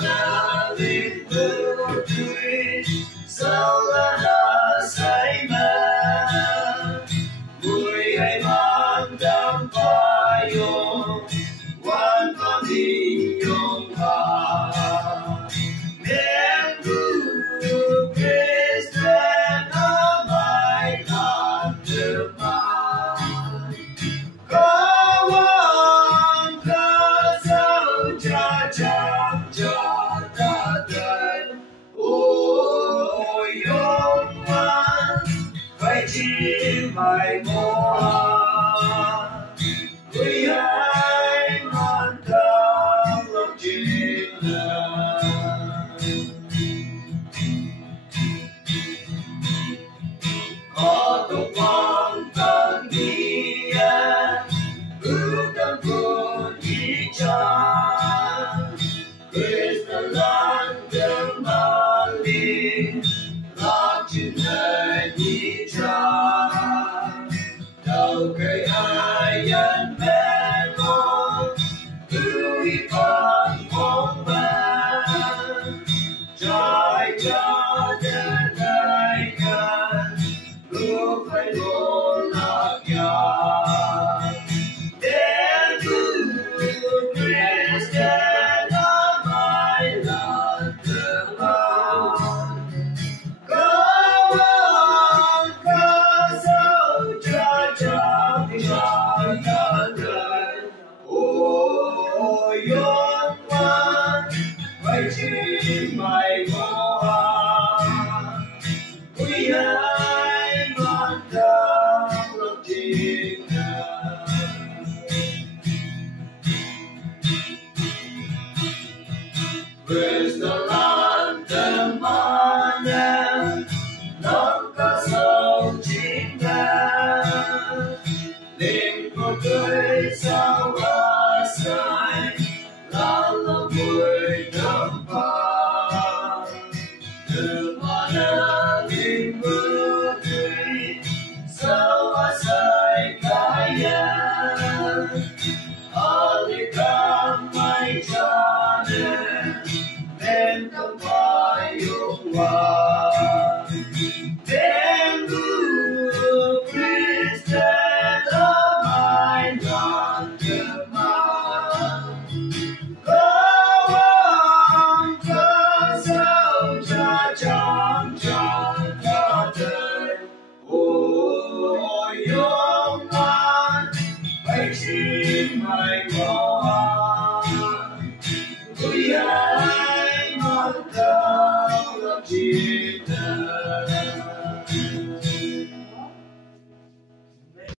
mana lindung tui saudara saima mui ai mandam payung wan pamiyong ha Minggu Kristen amai nan depan kawan kasau jajang jadatan oh yong man phải chi mai moa Quý ai man đam lòng chim có tục quang tân nghĩa ước tâm của ý cha Kristen lan đêm mang đi lạc trên đời ý cha đâu cây ai nhân bên con ưu ý con bóng bên trái cha đến đây gần lúc phải luôn lạc nhà đến cứ Kristen đã mãi là tương lai kawan kasau jajang jadatan oh yong man phải chi mai moa quý ai man đam lòng chim Praise the Lord, the man Nông ca sâu chim đàn Linh của tôi sao hoa sai Lá lòng vui đâm phá Từ mà nà linh mưa tươi Sao hoa sai cả nhà Ali cam mai cha nên Nên không phải yêu hoa Minggu Kristen amai nan depan kawan kasau jajang jadatan oh yong man phải chi mai moa quý ai man đam lòng chim